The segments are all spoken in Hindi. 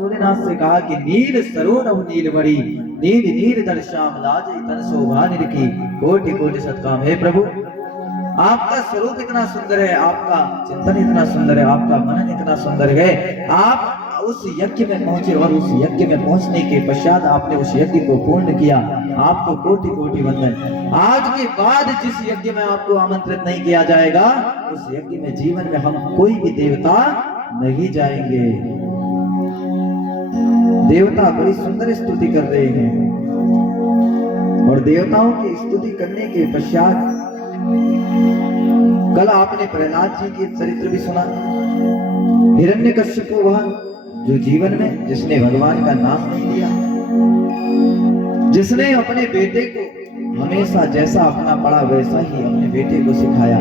भोलेनाथ से कहा कि नील सरोनव नील बड़ी नील नील दर श्याम लाज तन शोभा निरखी कोटि कोटि सत्काम। हे प्रभु, आपका स्वरूप इतना सुंदर है, आपका चिंतन इतना सुंदर है, आपका मनन इतना सुंदर है। आप उस यज्ञ में पहुंचे और उस यज्ञ में पहुंचने के पश्चात आपने उस यज्ञ को पूर्ण किया। आपको कोटि कोटि वंदन। आज के बाद जिस यज्ञ में आपको आमंत्रित नहीं किया जाएगा, उस यज्ञ में जीवन में हम कोई भी देवता नहीं जाएंगे। देवता बड़ी सुंदर स्तुति कर रहे हैं और देवताओं की स्तुति करने के पश्चात कल आपने प्रहलाद जी के चरित्र भी सुना। हिरण्यकश्यप वह जो जीवन में जिसने भगवान का नाम नहीं लिया, जिसने अपने बेटे को हमेशा जैसा अपना पड़ा वैसा ही अपने बेटे को सिखाया,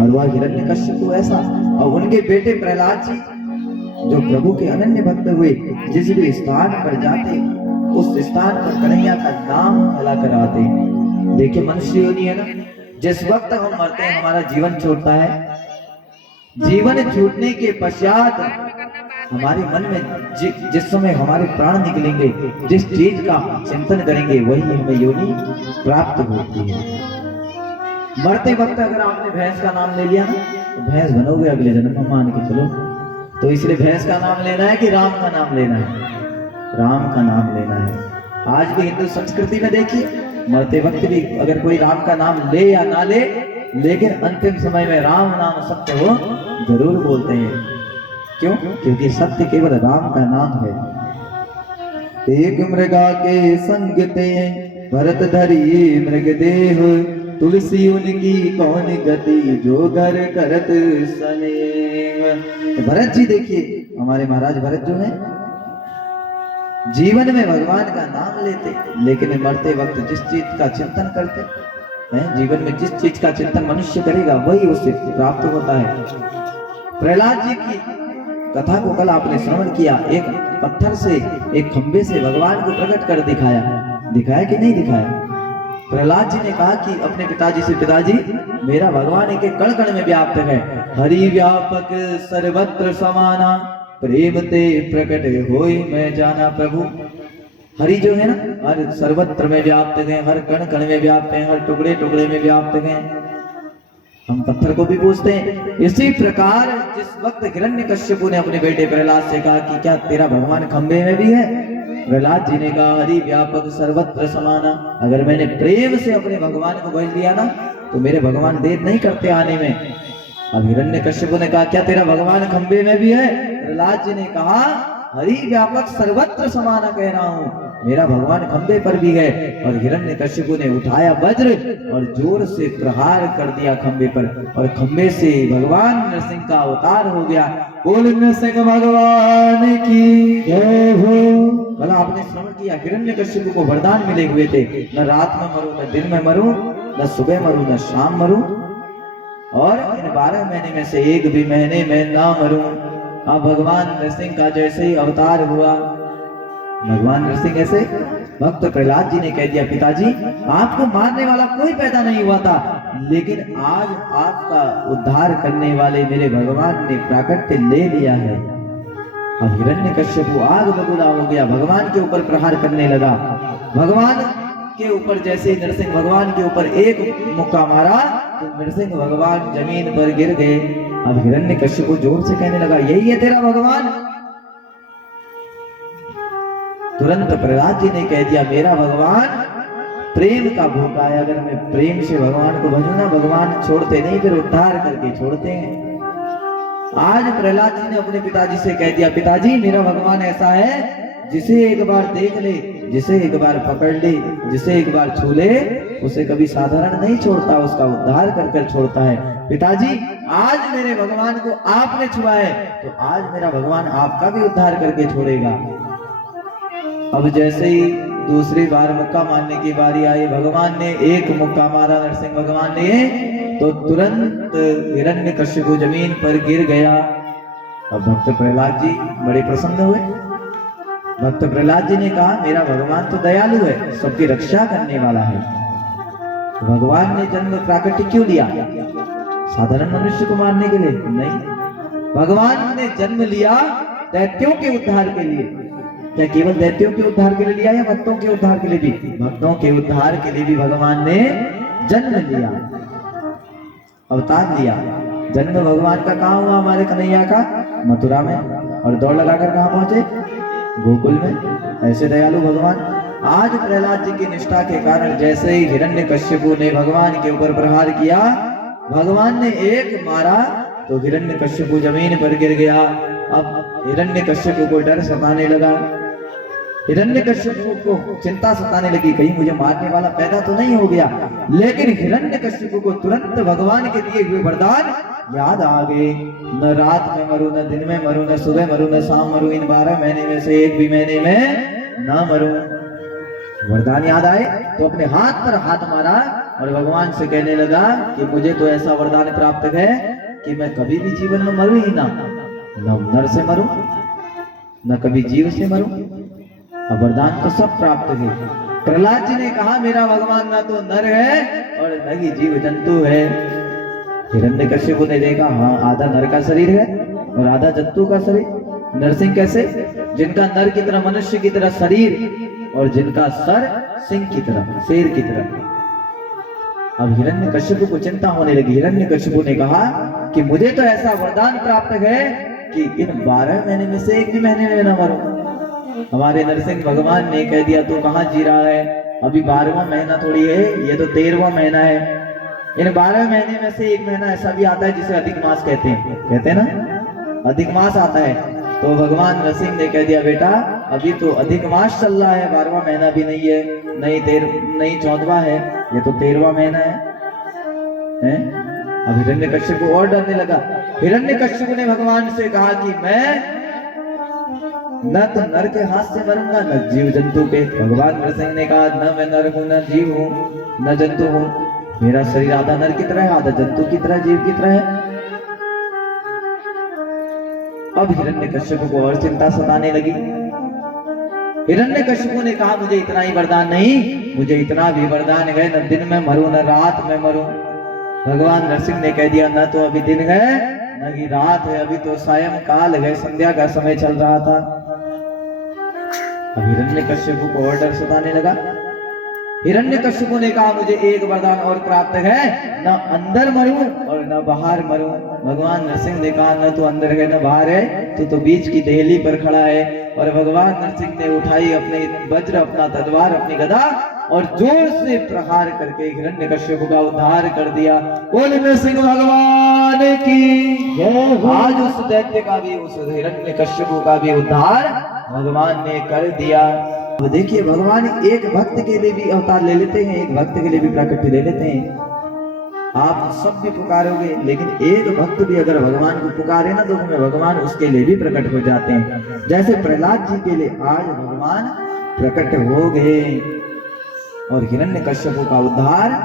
और वह हिरण्यकश्यप ऐसा, और उनके बेटे प्रहलाद जी जो प्रभु के अनन्य भक्त हुए, जिस भी स्थान पर जाते उस स्थान पर कन्हैया का नाम फैला कर आते। देखिए मनुष्य योनि है ना, जिस वक्त हम मरते हैं हमारा जीवन छूटता है। जीवन छूटने के पश्चात हमारे मन में जिस समय हमारे प्राण निकलेंगे, जिस चीज का चिंतन करेंगे वही हमें योनि प्राप्त होती है। मरते वक्त अगर आपने भैंस का नाम ले लिया ना, तो भैंस बनोगे अगले जन्म में, मान के चलो। तो इसलिए भैंस का नाम लेना है कि राम का नाम लेना है? राम का नाम लेना है। आज भी हिंदू संस्कृति में देखिए, मरते वक्त भी अगर कोई राम का नाम ले या ना ले, लेकिन अंतिम समय में राम नाम सत्य हो जरूर बोलते हैं। क्यों? क्योंकि सत्य केवल राम का नाम है। एक मृगा के संग ते भरत धरी मृग देह, तुलसी उनकी कौन गति जो घर करत सनेह। भरत जी देखिए, हमारे महाराज भरत जो है जीवन में भगवान का नाम लेते, लेकिन मरते वक्त जिस चीज का चिंतन करते हैं, जीवन में जिस चीज का चिंतन मनुष्य करेगा वही उसे प्राप्त होता है। प्रहलाद जी की कथा को कल आपने श्रवण किया। एक पत्थर से, एक खंबे से भगवान को प्रकट कर दिखाया। दिखाया कि नहीं दिखाया? प्रहलाद जी ने कहा कि अपने पिताजी से, पिताजी मेरा भगवान एक एक कण कण में व्याप्त है। हरि व्यापक सर्वत्र समाना, प्रेम ते प्रकट होई मैं जाना। प्रभु हरि जो है ना, हर सर्वत्र में व्याप्त है, हर कण कण में व्याप्त है, हर टुकड़े टुकड़े में व्याप्त है। हम पत्थर को भी पूछते हैं। इसी प्रकार जिस वक्त हिरण्यकश्यप ने अपने बेटे प्रहलाद से कहा कि क्या तेरा भगवान खंबे में भी है, प्रहलाद जी ने कहा हरि व्यापक सर्वत्र समाना। अगर मैंने प्रेम से अपने भगवान को भज लिया ना, तो मेरे भगवान देर नहीं करते आने में। अब हिरण्यकश्यप ने कहा क्या तेरा भगवान खंबे में भी है? प्रहलाद जी ने कहा हरि व्यापक सर्वत्र समाना कह रहा हूं, मेरा भगवान खंबे पर भी है। और हिरण्यकश्यप ने उठाया वज्र और जोर से प्रहार कर दिया खंबे पर, और खंबे से भगवान नरसिंह का अवतार हो गया। बोल नरसिंह भगवान की जय हो। कल आपने श्रवण किया, हिरण्यकश्यप को वरदान मिले हुए थे, न रात में मरूं, न दिन में मरूं, न सुबह मरूं, न शाम मरूं, और इन 12 महीने में से एक भी महीने में ना मरूं। अब भगवान नरसिंह का जैसे ही अवतार हुआ, भगवान नरसिंह ऐसे, भक्त प्रहलाद जी ने कह दिया पिताजी आपको मारने वाला कोई पैदा नहीं हुआ था, लेकिन आज आपका उद्धार करने वाले मेरे भगवान ने प्राकट्य ले लिया है। अब हिरण्यकश्यप आग बबूला हो गया, भगवान के ऊपर प्रहार करने लगा। भगवान के ऊपर जैसे नरसिंह भगवान के ऊपर एक मुक्का मारा तो नरसिंह भगवान जमीन पर गिर गए। अब हिरण्यकश्यप जोर से कहने लगा यही है तेरा भगवान? तुरंत प्रहलाद जी ने कह दिया मेरा भगवान प्रेम का भूखा है, अगर मैं प्रेम से भगवान को भजूं ना, भगवान छोड़ते नहीं, फिर उद्धार करके छोड़ते हैं। आज प्रहलाद जी ने अपने पिताजी से कह दिया पिताजी मेरा भगवान ऐसा है जिसे एक बार देख ले, जिसे एक बार पकड़ ले, जिसे एक बार छू ले, उसे कभी साधारण नहीं छोड़ता, उसका उद्धार कर कर छोड़ता है। पिताजी आज मेरे भगवान को आपने छुआ है, तो आज मेरा भगवान आपका भी उद्धार करके छोड़ेगा। अब जैसे ही दूसरी बार मुक्का मारने की बारी आई, भगवान ने एक मुक्का मारा नरसिंह भगवान ने, तो तुरंत हिरण्यकश्यप जमीन पर गिर गया। अब भक्त प्रहलाद जी बड़े प्रसन्न हुए। भक्त प्रहलाद जी ने कहा मेरा भगवान तो दयालु है, सबकी रक्षा करने वाला है। भगवान ने जन्म प्राकृतिक क्यों लिया? साधारण मनुष्य को मारने के लिए नहीं, भगवान ने जन्म लिया दैत्यों के उद्धार के लिए। क्या केवल दैत्यों के उद्धार के लिए लिया या भक्तों के उद्धार के लिए भी? भक्तों के उद्धार के लिए भी भगवान ने जन्म लिया, अवतार लिया। जन्म भगवान का कहाँ हुआ? हमारे कन्हैया का मथुरा में, और दौड़ लगाकर कहाँ पहुंचे? गोकुल में। ऐसे दयालु भगवान। आज प्रहलाद जी की निष्ठा के कारण जैसे ही हिरण्यकश्यपु ने भगवान के ऊपर प्रहार किया, भगवान ने एक मारा तो हिरण्यकश्यपु जमीन पर गिर गया। अब हिरण्यकश्यपु को डर सताने लगा, हिरण्यकश्यपु को चिंता सताने लगी, कहीं मुझे मारने वाला पैदा तो नहीं हो गया। लेकिन हिरण्यकश्यपु को तुरंत भगवान के दिए हुए वरदान याद आ गए। न रात में मरूं, न दिन में मरूं, न सुबह मरूं, न शाम मरूं, इन 12 महीने में से एक भी महीने में न मरूं। वरदान याद आए तो अपने हाथ पर हाथ मारा और भगवान से कहने लगा कि मुझे तो ऐसा वरदान प्राप्त है कि मैं कभी भी जीवन में मरूं ही ना, न नर से मरूं न कभी जीव से मरूं। अब वरदान तो सब प्राप्त है। प्रहलाद जी ने कहा मेरा भगवान ना तो नर है और न ही जीव जंतु है। हिरण्यकश्यपु ने देखा, हाँ आधा नर का शरीर है और आधा जंतु का शरीर। नरसिंह कैसे? जिनका नर की तरह मनुष्य की तरह शरीर और जिनका सर सिंह की तरह, शेर की तरह। अब हिरण्यकश्यपु को चिंता होने लगी। हिरण्यकश्यपु ने कहा कि मुझे तो ऐसा वरदान प्राप्त है कि इन 12 महीने में से एक भी महीने में न मरूं। हमारे नरसिंह भगवान ने कह दिया तू कहाँ जी रहा है, अभी 12वां महीना थोड़ी है, ये तो 13वां महीना है। इन 12 महीने में से एक महीना ऐसा भी आता है जिसे अधिक मास कहते हैं ना, अधिक मास आता है। तो भगवान नरसिंह ने कह दिया बेटा अभी तो अधिक मास चल रहा है, 12वां महीना भी नहीं है, नहीं 14वां है, ये तो 13वां महीना है? अब हिरण्यकश्यपु और डरने लगा। हिरण्यकश्यपु ने भगवान से कहा कि मैं न तो नर के हाथ से मरूंगा न जीव जंतु के। भगवान नरसिंह ने कहा न मैं नर हूं, न जीव हूं, न जंतु हूं, मेरा शरीर आधा नर की तरह है, आधा जंतु की तरह, जीव की तरह है। अब हिरण्यकश्यपु को और चिंता सताने लगी। हिरण्यकश्यपु ने कहा मुझे इतना ही वरदान नहीं, मुझे इतना भी वरदान है न दिन में मरूं न रात में मरूं। भगवान नरसिंह ने कह दिया न तो अभी दिन है न ही रात है, अभी तो सायं काल है, संध्या का समय चल रहा था। अब हिरण्यकश्यपु को और डर सताने लगा। हिरण्यकश्यपु ने कहा मुझे एक वरदान और प्राप्त है, न अंदर मरूं और न बाहर मरूं। भगवान नरसिंह ने कहा न तो अंदर है न बाहर है, तो बीच की देहली पर खड़ा है। और भगवान नरसिंह ने उठाई अपने वज्र, अपना तलवार, अपनी गदा और जोर से प्रहार करके हिरण्यकश्यपु का उद्धार कर दिया। बोल नरसिंह भगवान की जय। आज उस दैत्य का भी, उस हिरण्यकश्यपु का भी उद्धार भगवान ने कर दिया। अब देखिए भगवान एक भक्त के लिए भी अवतार ले लेते हैं, एक भक्त के लिए भी प्राकट्य ले लेते हैं। आप सब भी पुकारोगे, लेकिन एक भक्त भी अगर भगवान को पुकारे ना तो भगवान उसके लिए भी प्रकट हो जाते हैं। जैसे प्रहलाद जी के लिए आज भगवान प्रकट हो गए और हिरण्यकश्यपु का उद्धार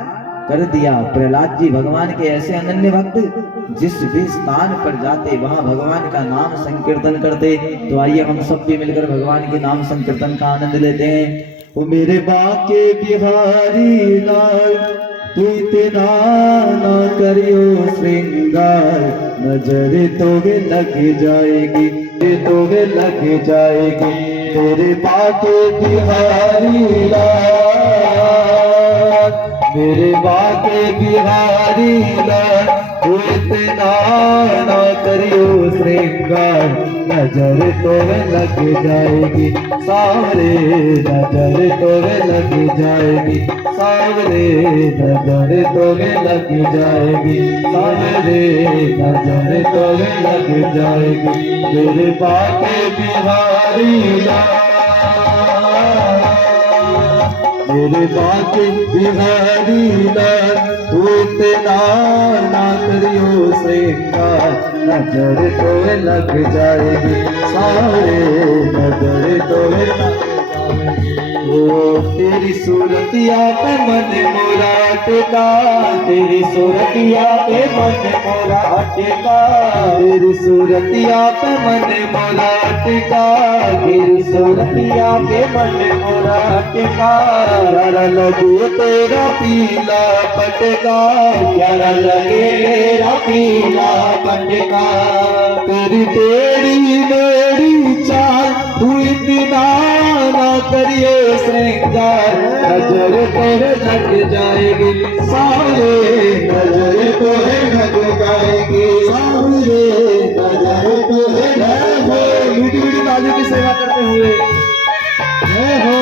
कर दिया। प्रहलाद जी भगवान के ऐसे अनन्य भक्त, जिस भी स्थान पर जाते वहां भगवान का नाम संकीर्तन करते। तो आइए हम सब भी मिलकर भगवान के नाम संकीर्तन का आनंद लेते हैं। ओ मेरे बाके बिहारी लाल, तू इतना ना करियो श्रृंगार, नजर तोगे लग जाएगी, तोगे लग जाएगी। मेरे बाके बिहारी लाल, मेरे बाके बिहारी लाल, तू इतना ना करियो श्रृंगार, नजर तोगे लग जाएगी सावरे, नजर तोगे लग जाएगी सावरे, नजर तोगे लग जाएगी सावरे, नजर तोगे लग जाएगी। मेरे बाके बिहारी लाल, मेरे बाके बिहारी लाल, तू इतना ना करियो श्रृंगार, नजर तोगे लग जाएगी सारे, नजर तोगे लग जाएगी। ओ तेरी सूरतिया पे मन मोरा टिका, तेरी सूरतिया पे मन मोरा टिका, तेरी सूरतिया पे मन मोरा टिका, तेरी सूरतिया पे मन मोरा टिका। यारा लगे तेरा पीला पटका, यारा लगे तेरा पीला पटका, तेरी टेढ़ी मेरी चाल तू इतना ना करिए श्रृंगार, नजर तेरे लग जाएगी सारे, नजर तोहे लग जाएगी सारे, नजर तोहे लग जाएगी। मीठी मीठी तालियों की सेवा करते हुए जय हो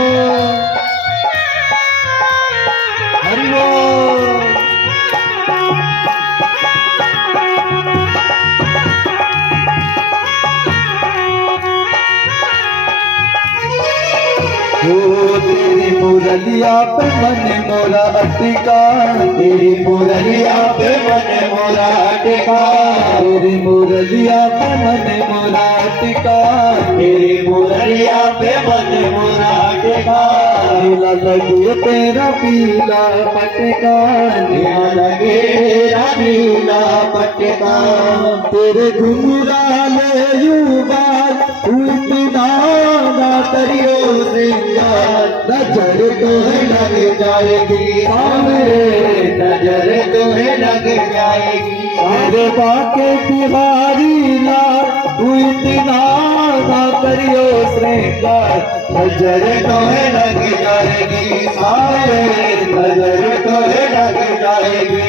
हरि बोल। तेरी मुरलिया पे मन मोरा अटका, तेरी मुरलिया पे मन मोरा अटका, तेरी मुरलिया पे मन मोरा अटका, तेरी मुरलिया पे मन मोरा अटका। नीला लगे तेरा पीला पटका, नीला लगे तेरा पीला पटका, तेरे घुंघराले युवाल तू इतना ना करियो श्रृंगार, नजर तुम्हें लग जाएगी सामने, नजर तुम्हें लग जाएगी। अरे बाके बिहारी लाल तू इतना ना करियो श्रृंगार, नजर तुम्हें लग जाएगी सामने, नजर तुम्हें लग जाएगी।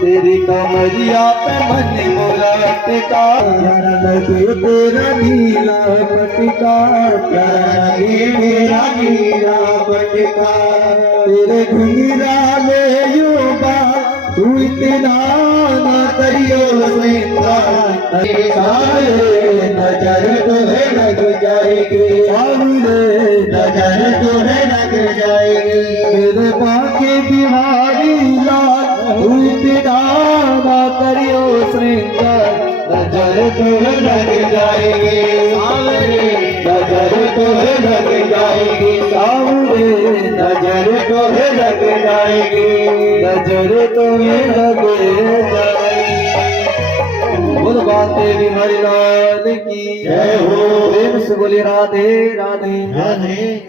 तेरी कमरिया पे मन मोरा टिका, प्यारा लगे तेरा नीला पटका, प्यारा लगे मेरा नीला पटका, तेरे घुंघराले युवा तू इतना ना करियो श्रृंगार, नजर तुम्हें लग जाएगी सामने, नजर तुम्हें लग जाएगी। तेरे बाके बिहारी लाल तू इतना ना करियो श्रृंगार, नजर तुम्हें लग जाएगी सामने, नजर तुम्हें लग जाएगी सामने, नजर तुम्हें लग जाएगी, नजर तुम्हें लग जाएगी। बोल बाते बिहारी लाल की जय हो। प्रेम से बोले राधे राधे राधे।